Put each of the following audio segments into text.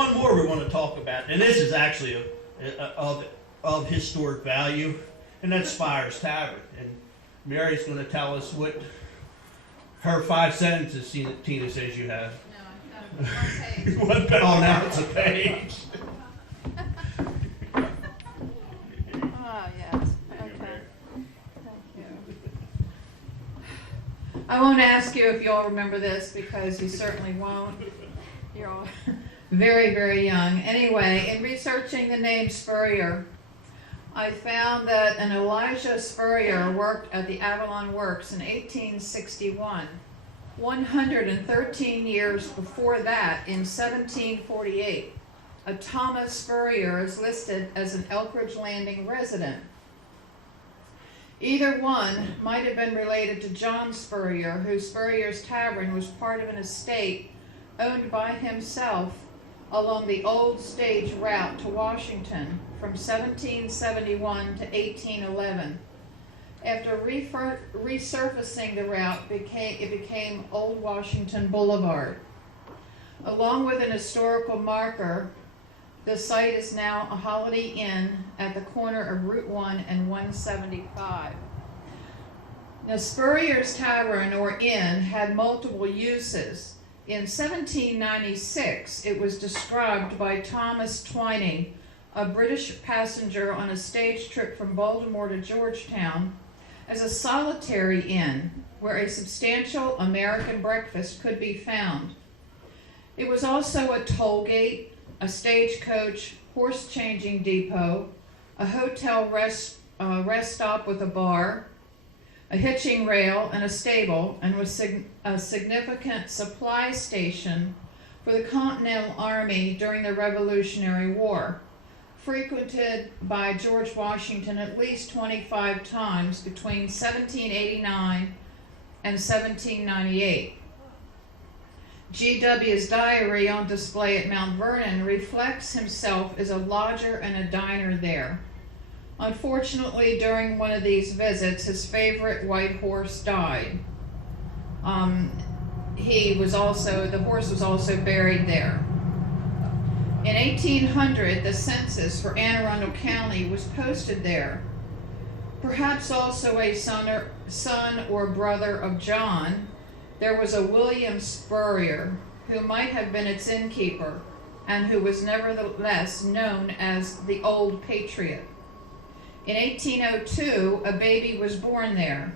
one more we want to talk about, and this is actually of historic value, and that's Spurrier's Tavern. And Mary's going to tell us what her 5 sentences Tina says you have. No, I've got one page. Oh, now it's a page. Oh, yes. Okay. Thank you. I won't ask you if you all remember this because you certainly won't. You're all very, very young. Anyway, in researching the name Spurrier, I found that an Elijah Spurrier worked at the Avalon Works in 1861. 113 years before that, in 1748, a Thomas Spurrier is listed as an Elkridge Landing resident. Either one might have been related to John Spurrier, whose Spurrier's Tavern was part of an estate owned by himself along the old stage route to Washington from 1771 to 1811. After resurfacing the route, it became Old Washington Boulevard. Along with an historical marker, the site is now a Holiday Inn at the corner of Route 1 and 175. Now, Spurrier's Tavern, or Inn, had multiple uses. In 1796, it was described by Thomas Twining, a British passenger on a stage trip from Baltimore to Georgetown, as a solitary inn where a substantial American breakfast could be found. It was also a toll gate, a stagecoach, horse-changing depot, a hotel rest stop with a bar, a hitching rail, and a stable, and was a significant supply station for the Continental Army during the Revolutionary War, frequented by George Washington at least 25 times between 1789 and 1798. G.W.'s diary on display at Mount Vernon reflects himself as a lodger and a diner there. Unfortunately, during one of these visits, his favorite white horse died. The horse was also buried there. In 1800, the census for Anne Arundel County was posted there. Perhaps also a son or brother of John, there was a William Spurrier, who might have been its innkeeper, and who was nevertheless known as the Old Patriot. In 1802, a baby was born there.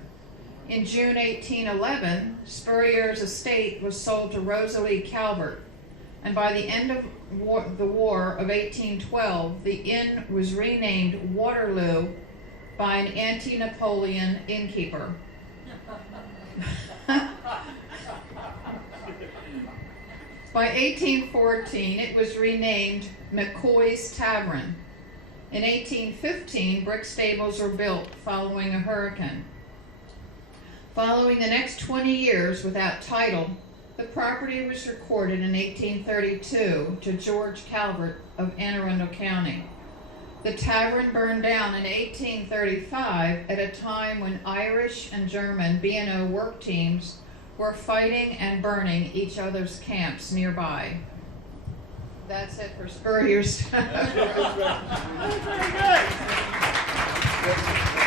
In June 1811, Spurrier's estate was sold to Rosalie Calvert, and by the end of the War of 1812, the inn was renamed Waterloo by an anti-Napoleon innkeeper. By 1814, it was renamed McCoy's Tavern. In 1815, brick stables were built following a hurricane. Following the next 20 years without title, the property was recorded in 1832 to George Calvert of Anne Arundel County. The tavern burned down in 1835 at a time when Irish and German B&O work teams were fighting and burning each other's camps nearby. That's it for Spurrier's. That's very good.